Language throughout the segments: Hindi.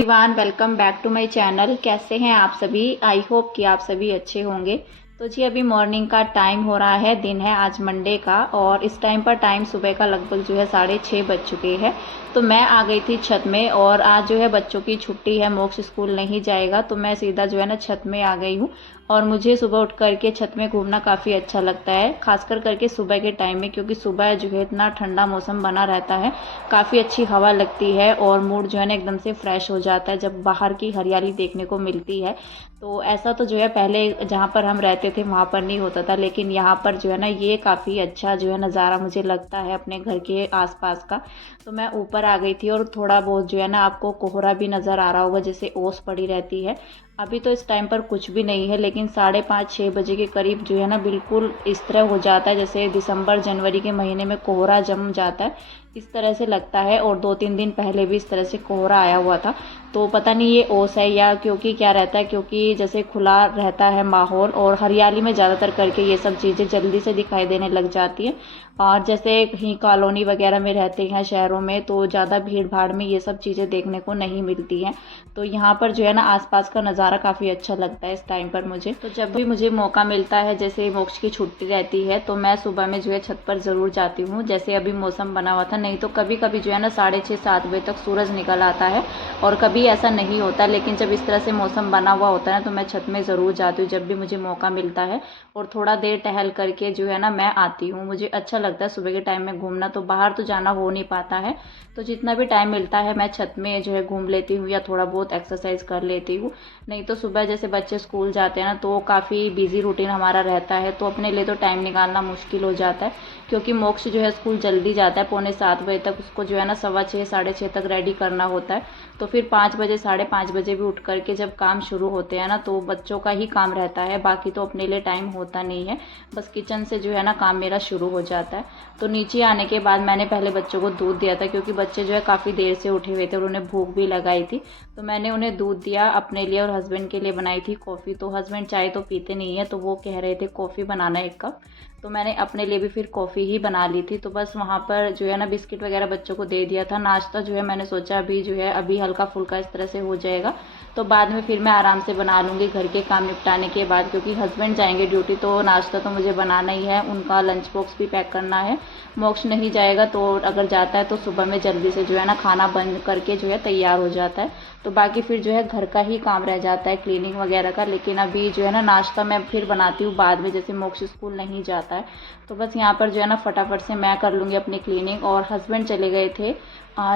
Everyone, welcome back to my channel. कैसे हैं आप सभी? आई होप कि आप सभी अच्छे होंगे। तो जी अभी मॉर्निंग का टाइम हो रहा है, दिन है आज मंडे का, और इस टाइम पर टाइम सुबह का लगभग जो है 6:30 बज चुके हैं। तो मैं आ गई थी छत में, और आज जो है बच्चों की छुट्टी है, मोक्ष स्कूल नहीं जाएगा, तो मैं सीधा जो है ना छत में आ गई हूँ। और मुझे सुबह उठ करके छत में घूमना काफ़ी अच्छा लगता है, खासकर करके सुबह के टाइम में, क्योंकि सुबह जो है इतना ठंडा मौसम बना रहता है, काफ़ी अच्छी हवा लगती है और मूड जो है ना एकदम से फ्रेश हो जाता है जब बाहर की हरियाली देखने को मिलती है। तो ऐसा तो जो है पहले जहाँ पर हम रहते थे वहाँ पर नहीं होता था, लेकिन यहाँ पर जो है ना ये काफ़ी अच्छा जो है नज़ारा मुझे लगता है अपने घर के आसपास का। तो मैं ऊपर आ गई थी, और थोड़ा बहुत जो है ना आपको कोहरा भी नज़र आ रहा होगा, जैसे ओस पड़ी रहती है। अभी तो इस टाइम पर कुछ भी नहीं है, लेकिन 5:30-6 बजे के करीब जो है ना बिल्कुल इस तरह हो जाता है जैसे दिसंबर जनवरी के महीने में कोहरा जम जाता है, इस तरह से लगता है। और 2-3 दिन पहले भी इस तरह से कोहरा आया हुआ था। तो पता नहीं ये ओस है या क्योंकि क्या रहता है, क्योंकि जैसे खुला रहता है माहौल और हरियाली में ज़्यादातर करके ये सब चीज़ें जल्दी से दिखाई देने लग जाती हैं। और जैसे कहीं कॉलोनी वगैरह में रहते हैं शहरों में, तो ज़्यादा भीड़ भाड़ में ये सब चीज़ें देखने को नहीं मिलती हैं। तो यहाँ पर जो है ना आसपास का नज़ारा काफ़ी अच्छा लगता है इस टाइम पर मुझे। तो जब भी मुझे मौका मिलता है, जैसे मोक्ष की छुट्टी रहती है, तो मैं सुबह में जो है छत पर ज़रूर जाती हूँ। जैसे अभी मौसम बना हुआ था, नहीं तो कभी कभी जो है ना 6:30-7 बजे तक सूरज निकल आता है, और कभी ऐसा नहीं होता। लेकिन जब इस तरह से मौसम बना हुआ होता है ना, तो मैं छत में ज़रूर जाती हूँ जब भी मुझे मौका मिलता है, और थोड़ा देर टहल करके जो है ना मैं आती हूँ। मुझे अच्छा लगता है सुबह के टाइम में घूमना, तो बाहर तो जाना हो नहीं पाता है, तो जितना भी टाइम मिलता है मैं छत में जो है घूम लेती हूँ या थोड़ा बहुत एक्सरसाइज कर लेती हूँ। नहीं तो सुबह जैसे बच्चे स्कूल जाते हैं ना, तो काफ़ी बिजी रूटीन हमारा रहता है, तो अपने लिए तो टाइम निकालना मुश्किल हो जाता है। क्योंकि मोक्ष जो है स्कूल जल्दी जाता है, 6:45 बजे तक उसको जो है ना 6:15 6:30 तक रेडी करना होता है। तो फिर 5 बजे 5:30 बजे भी उठ करके जब काम शुरू होते हैं ना, तो बच्चों का ही काम रहता है, बाकी तो अपने लिए टाइम होता नहीं है। बस किचन से जो है ना काम मेरा शुरू हो जाता है। तो नीचे आने के बाद मैंने पहले बच्चों को दूध दिया था, क्योंकि बच्चे जो है काफ़ी देर से उठे हुए थे और उन्हें भूख भी लगाई थी। तो मैंने उन्हें दूध दिया, अपने लिए और हस्बैंड के लिए बनाई थी कॉफ़ी। तो हस्बैंड चाय तो पीते नहीं है, तो वो कह रहे थे कॉफ़ी बनाना 1 कप। तो मैंने अपने लिए भी फिर कॉफ़ी ही बना ली थी। तो बस वहाँ पर जो है ना बिस्किट वगैरह बच्चों को दे दिया था। नाश्ता जो है मैंने सोचा अभी जो है अभी हल्का फुल्का इस तरह से हो जाएगा, तो बाद में फिर मैं आराम से बना लूँगी घर के काम निपटाने के बाद, क्योंकि हस्बैंड जाएंगे ड्यूटी, तो नाश्ता तो मुझे बनाना ही है, उनका लंच बॉक्स भी पैक करना है। मोक्ष नहीं जाएगा, तो अगर जाता है तो सुबह में जल्दी से जो है ना खाना बंद करके जो है तैयार हो जाता है। तो बाकी फिर जो है घर का ही काम रह जाता है, क्लीनिंग वगैरह का। लेकिन अभी जो है ना नाश्ता मैं फिर बनाती हूँ बाद में, जैसे मोक्ष स्कूल नहीं जाता है। तो बस यहाँ पर जो है ना फटाफट से मैं कर लूँगी अपनी क्लीनिंग। और हस्बैंड चले गए थे,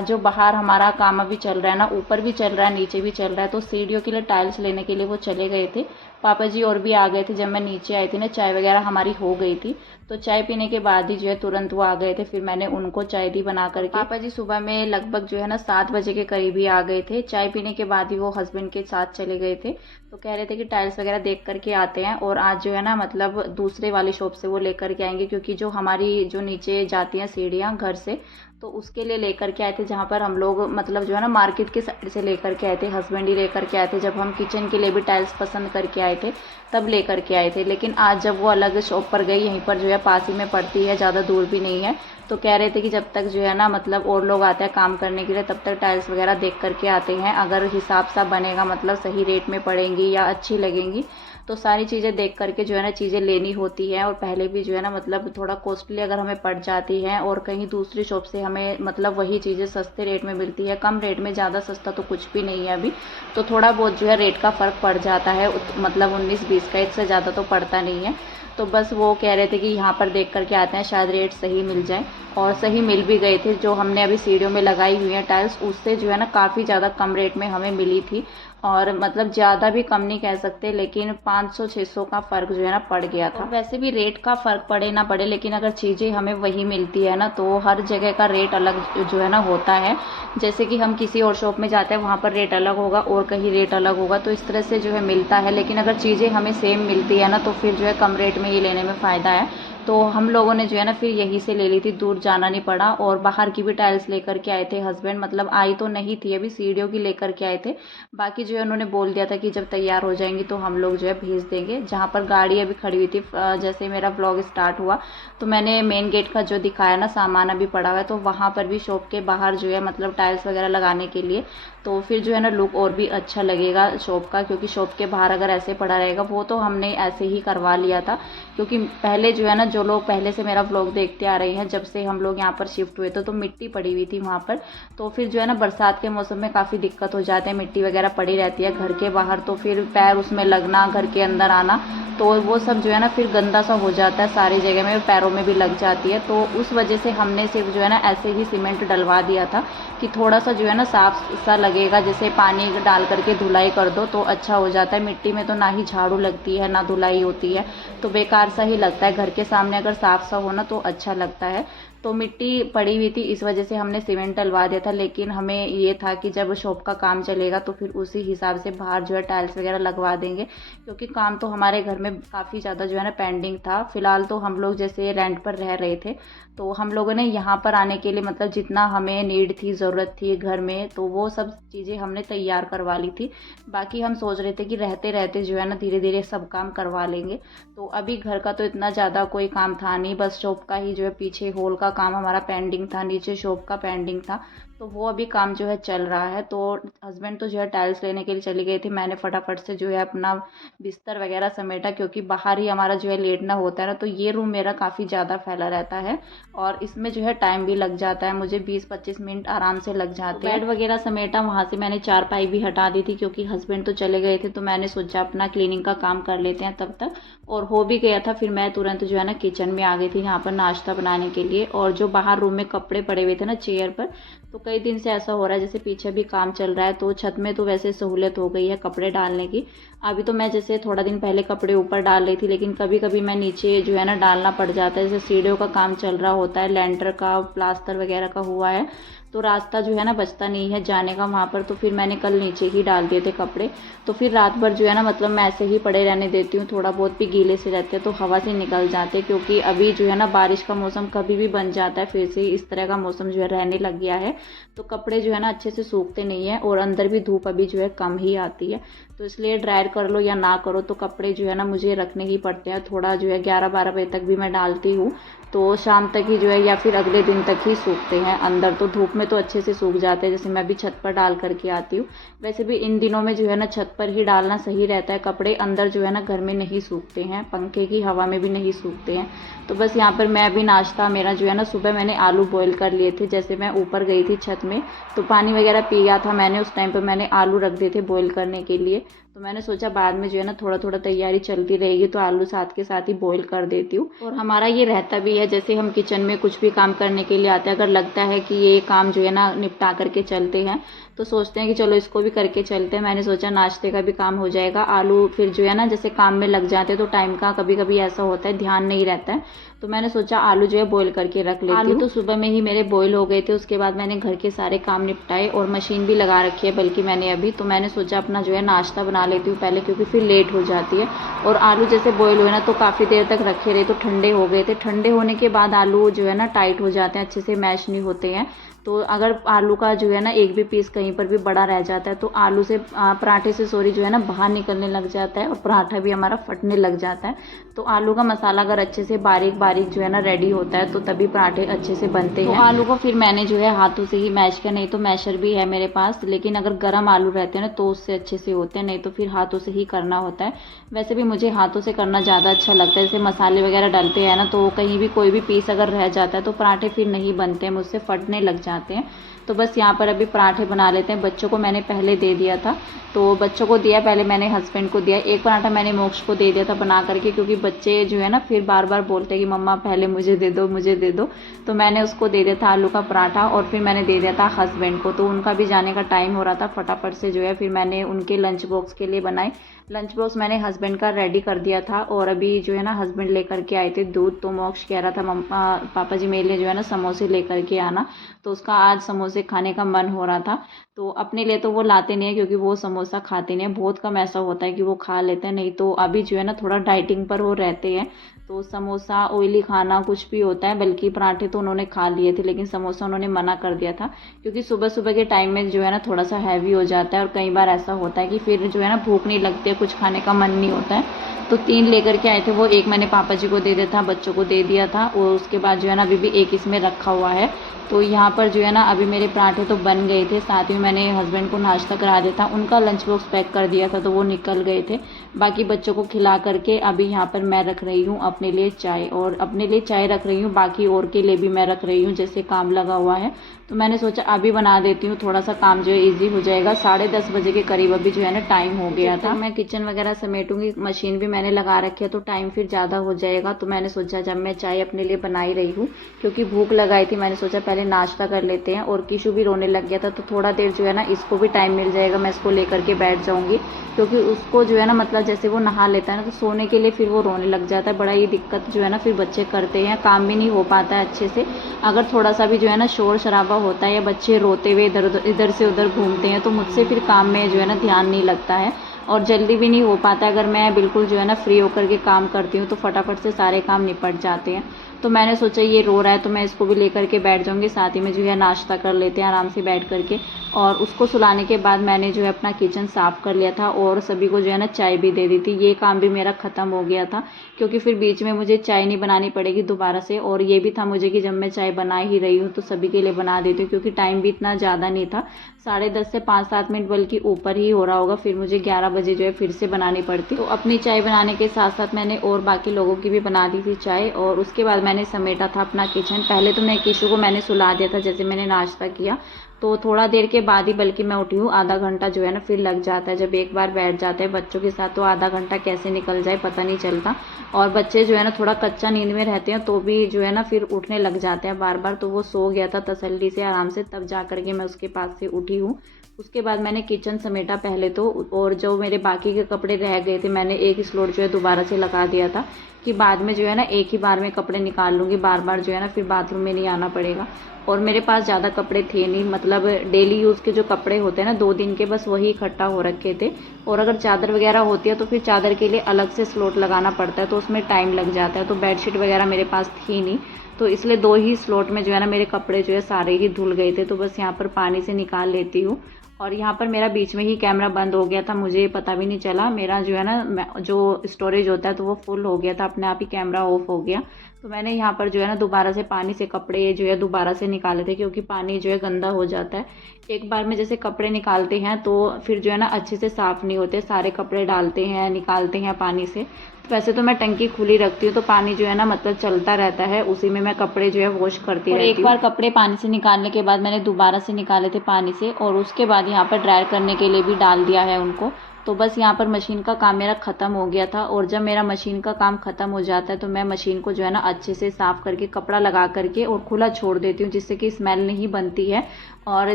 जो बाहर हमारा काम अभी चल रहा है ना, ऊपर भी चल रहा है नीचे भी चल रहा है, तो सीढ़ियों के लिए टाइल्स लेने के लिए वो चले गए थे। पापा जी और भी आ गए थे, जब मैं नीचे आई थी ना चाय वगैरह हमारी हो गई थी, तो चाय पीने के बाद ही जो है तुरंत वो आ गए थे। फिर मैंने उनको चाय दी बना करके। पापा जी सुबह में लगभग जो है ना 7 बजे के करीब ही आ गए थे। चाय पीने के बाद ही वो हस्बैंड के साथ चले गए थे। तो कह रहे थे कि टाइल्स वगैरह देख करके आते हैं, और आज जो है ना मतलब दूसरे वाली शॉप से वो लेकर के आएंगे, क्योंकि जो हमारी जो नीचे जाती हैं सीढ़ियाँ घर से, तो उसके लिए लेकर के आए थे, जहाँ पर हम लोग मतलब जो है ना मार्केट के साइड से लेकर के आए थे। हस्बैंड ही लेकर के आए थे, जब हम किचन के लिए भी टाइल्स पसंद करके आए थे तब लेकर के आए थे। लेकिन आज जब वो अलग शॉप पर गई, यहीं पर जो है पास ही में पड़ती है, ज़्यादा दूर भी नहीं है, तो कह रहे थे कि जब तक जो है ना मतलब और लोग आते हैं काम करने के लिए, तब तक टाइल्स वगैरह देख करके आते हैं। अगर हिसाब सा बनेगा, मतलब सही रेट में पड़ेंगी या अच्छी लगेंगी, तो सारी चीज़ें देख करके जो है ना चीज़ें लेनी होती हैं। और पहले भी जो है ना मतलब थोड़ा कॉस्टली अगर हमें पड़ जाती हैं, और कहीं दूसरी शॉप से हमें मतलब वही चीज़ें सस्ते रेट में मिलती है, कम रेट में, ज़्यादा सस्ता तो कुछ भी नहीं है अभी, तो थोड़ा बहुत जो है रेट का फ़र्क पड़ जाता है, मतलब 19-20 का, इससे ज़्यादा तो पड़ता नहीं है। तो बस वो कह रहे थे कि यहाँ पर देख करके आते हैं, शायद रेट सही मिल जाए, और सही मिल भी गए थे। जो हमने अभी सीढ़ियों में लगाई हुई हैं टाइल्स, उससे जो है ना काफ़ी ज़्यादा कम रेट में हमें मिली थी, और मतलब ज़्यादा भी कम नहीं कह सकते, लेकिन 500-600 का फ़र्क जो है ना पड़ गया था। और वैसे भी रेट का फ़र्क पड़े ना पड़े, लेकिन अगर चीज़ें हमें वही मिलती है ना, तो हर जगह का रेट अलग जो है ना होता है। जैसे कि हम किसी और शॉप में जाते हैं, वहाँ पर रेट अलग होगा और कहीं रेट अलग होगा, तो इस तरह से जो है मिलता है। लेकिन अगर चीज़ें हमें सेम मिलती है ना, तो फिर जो है कम रेट में ये लेने में फ़ायदा है। तो हम लोगों ने जो है ना फिर यहीं से ले ली थी, दूर जाना नहीं पड़ा। और बाहर की भी टाइल्स लेकर के आए थे हस्बैंड, मतलब आई तो नहीं थी अभी, सीढ़ियों की लेकर के आए थे। बाकी जो है उन्होंने बोल दिया था कि जब तैयार हो जाएंगी तो हम लोग जो है भेज देंगे। जहाँ पर गाड़ी अभी खड़ी हुई थी, जैसे मेरा ब्लॉग स्टार्ट हुआ तो मैंने मेन गेट का जो दिखाया ना सामान अभी पड़ा हुआ है, तो वहाँ पर भी शॉप के बाहर जो है मतलब टाइल्स वगैरह लगाने के लिए, तो फिर जो है ना लुक और भी अच्छा लगेगा शॉप का। क्योंकि शॉप के बाहर अगर ऐसे पड़ा रहेगा, वो तो हमने ऐसे ही करवा लिया था। क्योंकि पहले जो है ना जो लोग पहले से मेरा व्लॉग देखते आ रहे हैं, जब से हम लोग यहाँ पर शिफ्ट हुए तो मिट्टी पड़ी हुई थी वहाँ पर। तो फिर जो है ना बरसात के मौसम में काफ़ी दिक्कत हो जाते हैं, मिट्टी वगैरह पड़ी रहती है घर के बाहर, तो फिर पैर उसमें लगना, घर के अंदर आना, तो वो सब जो है ना फिर गंदा सा हो जाता है, सारी जगह में पैरों में भी लग जाती है। तो उस वजह से हमने सिर्फ जो है ना ऐसे ही सीमेंट डलवा दिया था कि थोड़ा सा जो है ना साफ सा लगेगा, जैसे पानी डाल करके धुलाई कर दो तो अच्छा हो जाता है। मिट्टी में तो ना ही झाड़ू लगती है ना धुलाई होती है, तो बेकार सा ही लगता है। घर के सामने अगर साफ सा हो ना तो अच्छा लगता है। तो मिट्टी पड़ी हुई थी, इस वजह से हमने सीमेंट डलवा दिया था। लेकिन हमें ये था कि जब शॉप का काम चलेगा तो फिर उसी हिसाब से बाहर जो है टाइल्स वगैरह लगवा देंगे। क्योंकि काम तो हमारे घर में काफ़ी ज़्यादा जो है ना पेंडिंग था। फिलहाल तो हम लोग जैसे रेंट पर रह रहे थे, तो हम लोगों ने यहाँ पर आने के लिए मतलब जितना हमें नीड थी, ज़रूरत थी घर में, तो वो सब चीज़ें हमने तैयार करवा ली थी। बाकी हम सोच रहे थे कि रहते रहते जो है ना धीरे धीरे सब काम करवा लेंगे। तो अभी घर का तो इतना ज़्यादा कोई काम था नहीं, बस शॉप का ही जो है पीछे हॉल का काम हमारा पेंडिंग था, नीचे शॉप का पेंडिंग था, तो वो अभी काम जो है चल रहा है। तो हस्बैंड तो जो है टाइल्स लेने के लिए चले गए थे, मैंने फटाफट से जो है अपना बिस्तर वगैरह समेटा, क्योंकि बाहर ही हमारा जो है लेटना होता है ना, तो ये रूम मेरा काफ़ी ज़्यादा फैला रहता है और इसमें जो है टाइम भी लग जाता है, मुझे 20-25 मिनट आराम से लग जाते हैं। बेड वगैरह समेटा, वहाँ से मैंने चारपाई भी हटा दी थी क्योंकि हस्बैंड तो चले गए थे, तो मैंने सोचा अपना क्लीनिंग का काम कर लेते हैं तब तक, और हो भी गया था। फिर मैं तुरंत जो है ना किचन में आ गई थी यहाँ पर नाश्ता बनाने के लिए। और जो बाहर रूम में कपड़े पड़े हुए थे ना चेयर पर, तो कई दिन से ऐसा हो रहा है जैसे पीछे भी काम चल रहा है, तो छत में तो वैसे सहूलियत हो गई है कपड़े डालने की। अभी तो मैं जैसे थोड़ा दिन पहले कपड़े ऊपर डाल रही थी, लेकिन कभी कभी मैं नीचे जो है ना डालना पड़ जाता है, जैसे सीढ़ियों का काम चल रहा होता है, लेंटर का प्लास्टर वगैरह का हुआ है, तो रास्ता जो है ना बचता नहीं है जाने का वहाँ पर। तो फिर मैंने कल नीचे ही डाल दिए थे कपड़े। तो फिर रात भर जो है ना मतलब मैं ऐसे ही पड़े रहने देती हूँ, थोड़ा बहुत भी गीले से रहते हैं तो हवा से निकल जाते हैं। क्योंकि अभी जो है ना बारिश का मौसम कभी भी बन जाता है, फिर से इस तरह का मौसम जो है रहने लग गया है, तो कपड़े जो है ना अच्छे से सूखते नहीं है, और अंदर भी धूप अभी जो है कम ही आती है। तो इसलिए ड्रायर कर लो या ना करो, तो कपड़े जो है ना मुझे रखने ही पड़ते हैं। थोड़ा जो है 11-12 बजे तक भी मैं डालती हूँ, तो शाम तक ही जो है या फिर अगले दिन तक ही सूखते हैं। अंदर तो धूप में तो अच्छे से सूख जाते हैं, जैसे मैं भी छत पर डाल करके आती हूँ। वैसे भी इन दिनों में जो है ना छत पर ही डालना सही रहता है कपड़े, अंदर जो है ना घर में नहीं सूखते हैं, पंखे की हवा में भी नहीं सूखते हैं। तो बस यहाँ पर मैं भी नाश्ता मेरा जो है ना, सुबह मैंने आलू बॉईल कर लिए थे, जैसे मैं ऊपर गई थी छत में तो पानी वगैरह पी गया था मैंने, उस टाइम पर मैंने आलू रख दिए थे बॉईल करने के लिए। तो मैंने सोचा बाद में जो है ना थोड़ा थोड़ा तैयारी चलती रहेगी तो आलू साथ के साथ ही बॉईल कर देती हूँ। और हमारा ये रहता भी है, जैसे हम किचन में कुछ भी काम करने के लिए आते हैं, अगर लगता है कि ये काम जो है ना निपटा करके चलते हैं, तो सोचते हैं कि चलो इसको भी करके चलते हैं। मैंने सोचा नाश्ते का भी काम हो जाएगा। आलू फिर जो है ना जैसे काम में लग जाते हैं तो टाइम का कभी कभी ऐसा होता है ध्यान नहीं रहता है, तो मैंने सोचा आलू जो है बॉईल करके रख लेती हूँ। आलू तो सुबह में ही मेरे बॉईल हो गए थे, उसके बाद मैंने घर के सारे काम निपटाए और मशीन भी लगा रखी है बल्कि मैंने अभी। तो मैंने सोचा अपना जो है नाश्ता बना लेती हूँ पहले, क्योंकि फिर लेट हो जाती है। और आलू जैसे बॉईल हुए ना तो काफ़ी देर तक रखे रहे तो ठंडे हो गए थे। ठंडे होने के बाद आलू जो है ना टाइट हो जाते हैं, अच्छे से मैश नहीं होते हैं। तो अगर आलू का जो है ना एक भी पीस कहीं पर भी बड़ा रह जाता है तो आलू से पराठे से सॉरी जो है ना बाहर निकलने लग जाता है और पराठा भी हमारा फटने लग जाता है। तो आलू का मसाला अगर अच्छे से बारीक बारीक जो है ना रेडी होता है तो तभी पराठे अच्छे से बनते हैं। तो आलू को फिर मैंने जो है हाथों से ही मैश किया, नहीं तो मैशर भी है मेरे पास, लेकिन अगर गर्म आलू रहते हैं ना तो उससे अच्छे से होते हैं, नहीं तो फिर हाथों से ही करना होता है। वैसे भी मुझे हाथों से करना ज़्यादा अच्छा लगता है, जैसे मसाले वगैरह डलते हैं ना तो कहीं भी कोई भी पीस अगर रह जाता है तो पराठे फिर नहीं बनते हैं, मुझसे फटने लग जाते हैं। तो बस यहाँ पर अभी पराठे बना लेते हैं। बच्चों को मैंने पहले दे दिया था, तो बच्चों को दिया पहले, मैंने हस्बैंड को दिया। एक पराठा मैंने मोक्ष को दे दिया था बना करके, क्योंकि बच्चे जो है ना फिर बार बार बोलते हैं कि मम्मा पहले मुझे दे दो मुझे दे दो। तो मैंने उसको दे दिया था आलू का पराठा और फिर मैंने दे दिया था हस्बैंड को। तो उनका भी जाने का टाइम हो रहा था, फटाफट से जो है फिर मैंने उनके लंच बॉक्स के लिए बनाए। लंच बॉक्स मैंने हस्बैंड का रेडी कर दिया था और अभी जो है ना हस्बैंड लेकर के आए थे दूध। तो मोक्ष कह रहा था मम्मा पापा जी मेरे लिए जो है ना समोसे लेकर के आना, तो उसका आज समोसे खाने का मन हो रहा था। तो अपने लिए तो वो लाते नहीं है क्योंकि वो समोसा खाते नहीं है, बहुत कम ऐसा होता है कि वो खा लेते हैं, नहीं तो अभी जो है ना थोड़ा डाइटिंग पर वो रहते हैं। तो समोसा ऑयली खाना कुछ भी होता है, बल्कि पराठे तो उन्होंने खा लिए थे लेकिन समोसा उन्होंने मना कर दिया था, क्योंकि सुबह सुबह के टाइम में जो है ना थोड़ा सा हैवी हो जाता है और कई बार ऐसा होता है कि फिर जो है ना भूख नहीं लगती है, कुछ खाने का मन नहीं होता है। तो 3 लेकर के आए थे, वो एक मैंने पापा जी को दे दिया था, बच्चों को दे दिया था, और उसके बाद जो है ना अभी भी एक इसमें रखा हुआ है। तो यहाँ पर जो है ना अभी मेरे पराठे तो बन गए थे, साथ में मैंने हस्बैंड को नाश्ता करा दिया था, उनका लंच बॉक्स पैक कर दिया था तो वो निकल गए थे। बाकी बच्चों को खिला करके अभी यहाँ पर मैं रख रही हूँ अपने लिए चाय, और अपने लिए चाय रख रही हूँ, बाकी और के लिए भी मैं रख रही हूँ, जैसे काम लगा हुआ है तो मैंने सोचा अभी बना देती हूँ, थोड़ा सा काम जो है ईजी हो जाएगा। 10:30 बजे के करीब अभी जो है ना टाइम हो गया था। मैं किचन वगैरह समेटूंगी, मशीन भी मैंने लगा रखी है तो टाइम फिर ज़्यादा हो जाएगा। तो मैंने सोचा जब मैं चाय अपने लिए बना ही रही हूँ, क्योंकि भूख लगाई थी, मैंने सोचा पहले नाश्ता कर लेते हैं। और किशु भी रोने लग गया था तो थोड़ा देर जो है ना इसको भी टाइम मिल जाएगा, मैं इसको लेकर के बैठ जाऊँगी, क्योंकि उसको जो है ना मतलब जैसे वो नहा लेता है ना तो सोने के लिए फिर वो रोने लग जाता है। बड़ा ही दिक्कत जो है ना फिर बच्चे करते हैं, काम भी नहीं हो पाता है अच्छे से। अगर थोड़ा सा भी जो है ना शोर शराबा होता है या बच्चे रोते हुए इधर से उधर घूमते हैं तो मुझसे फिर काम में जो है ना ध्यान नहीं लगता है और जल्दी भी नहीं हो पाता है। अगर मैं बिल्कुल जो है ना फ्री होकर के काम करती हूँ तो फटाफट से सारे काम निपट जाते हैं। तो मैंने सोचा ये रो रहा है तो मैं इसको भी लेकर के बैठ जाऊँगी, साथ ही में जो है नाश्ता कर लेते हैं आराम से बैठ करके। और उसको सुलाने के बाद मैंने जो है अपना किचन साफ़ कर लिया था और सभी को जो है ना चाय भी दे दी थी। ये काम भी मेरा ख़त्म हो गया था, क्योंकि फिर बीच में मुझे चाय नहीं बनानी पड़ेगी दोबारा से। और ये भी था मुझे कि जब मैं चाय बना ही रही हूँ तो सभी के लिए बना देती हूँ, क्योंकि टाइम भी इतना ज़्यादा नहीं था, 10:30 से 5-7 मिनट बल्कि ऊपर ही हो रहा होगा। फिर मुझे 11 बजे जो है फिर से बनानी पड़ती। तो अपनी चाय बनाने के साथ साथ मैंने और बाकी लोगों की भी बना दी थी चाय। और उसके बाद मैंने समेटा था अपना किचन। पहले तो मैं किशु को मैंने सुला दिया था, जैसे मैंने नाश्ता किया तो थोड़ा देर के बाद ही बल्कि मैं उठी हूँ। आधा घंटा जो है ना फिर लग जाता है, जब एक बार बैठ जाते हैं बच्चों के साथ तो आधा घंटा कैसे निकल जाए पता नहीं चलता। और बच्चे जो है ना थोड़ा कच्चा नींद में रहते हैं तो भी जो है ना फिर उठने लग जाते हैं बार बार। तो वो सो गया था तसल्ली से आराम से, तब जा करके मैं उसके पास से उठी हूँ। उसके बाद मैंने किचन समेटा पहले तो, और जो मेरे बाकी के कपड़े रह गए थे मैंने एक स्लॉट जो है दोबारा से लगा दिया था कि बाद में जो है ना एक ही बार में कपड़े निकाल लूँगी, बार बार जो है ना फिर बाथरूम में नहीं आना पड़ेगा। और मेरे पास ज़्यादा कपड़े थे नहीं, मतलब डेली यूज़ के जो कपड़े होते हैं ना 2 दिन के, बस वही इकट्ठा हो रखे थे। और अगर चादर वगैरह होती है तो फिर चादर के लिए अलग से स्लॉट लगाना पड़ता है तो उसमें टाइम लग जाता है। तो बेडशीट वगैरह मेरे पास थी नहीं, तो इसलिए 2 ही स्लॉट में जो है ना मेरे कपड़े जो है सारे ही धुल गए थे। तो बस यहाँ पर पानी से निकाल लेती हूँ। और यहाँ पर मेरा बीच में ही कैमरा बंद हो गया था, मुझे पता भी नहीं चला। मेरा जो है ना जो स्टोरेज होता है तो वो फुल हो गया था, अपने आप ही कैमरा ऑफ हो गया। तो मैंने यहाँ पर जो है ना दोबारा से पानी से कपड़े जो है दोबारा से निकाले थे, क्योंकि पानी जो है गंदा हो जाता है। एक बार में जैसे कपड़े निकालते हैं तो फिर जो है ना अच्छे से साफ़ नहीं होते, सारे कपड़े डालते हैं निकालते हैं पानी से। वैसे तो मैं टंकी खुली रखती हूँ तो पानी जो है ना मतलब चलता रहता है, उसी में मैं कपड़े जो है वॉश करती रहती हूँ। एक बार कपड़े पानी से निकालने के बाद मैंने दोबारा से निकाले थे पानी से, और उसके बाद यहाँ पर ड्रायर करने के लिए भी डाल दिया है उनको। तो बस यहाँ पर मशीन का काम मेरा ख़त्म हो गया था। और जब मेरा मशीन का काम ख़त्म हो जाता है तो मैं मशीन को जो है ना अच्छे से साफ़ करके कपड़ा लगा करके और खुला छोड़ देती हूँ, जिससे कि स्मेल नहीं बनती है। और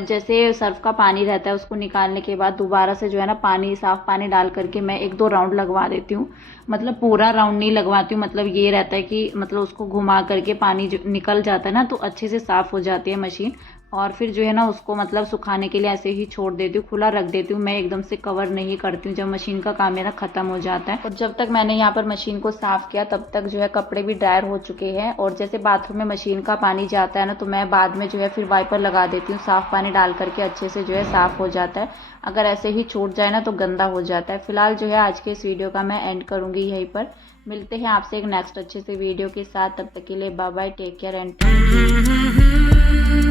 जैसे सर्फ का पानी रहता है उसको निकालने के बाद दोबारा से जो है ना पानी, साफ़ पानी डाल करके मैं 1-2 राउंड लगवा देती हूँ। मतलब पूरा राउंड नहीं लगवाती हूँ, मतलब ये रहता है कि मतलब उसको घुमा करके पानी जो निकल जाता है ना तो अच्छे से साफ़ हो जाती है मशीन। और फिर जो है ना उसको मतलब सुखाने के लिए ऐसे ही छोड़ देती हूँ, खुला रख देती हूँ, मैं एकदम से कवर नहीं करती हूँ जब मशीन का काम मेरा ख़त्म हो जाता है। और जब तक मैंने यहाँ पर मशीन को साफ़ किया तब तक जो है कपड़े भी ड्रायर हो चुके हैं। और जैसे बाथरूम में मशीन का पानी जाता है ना तो मैं बाद में जो है फिर वाइपर लगा देती हूँ, साफ़ पानी डाल करके अच्छे से जो है साफ़ हो जाता है। अगर ऐसे ही छूट जाए ना तो गंदा हो जाता है। फिलहाल जो है आज के इस वीडियो का मैं एंड करूँगी यहीं पर। मिलते हैं आपसे एक नेक्स्ट अच्छे से वीडियो के साथ, तब तक के लिए bye bye, take care and thank you.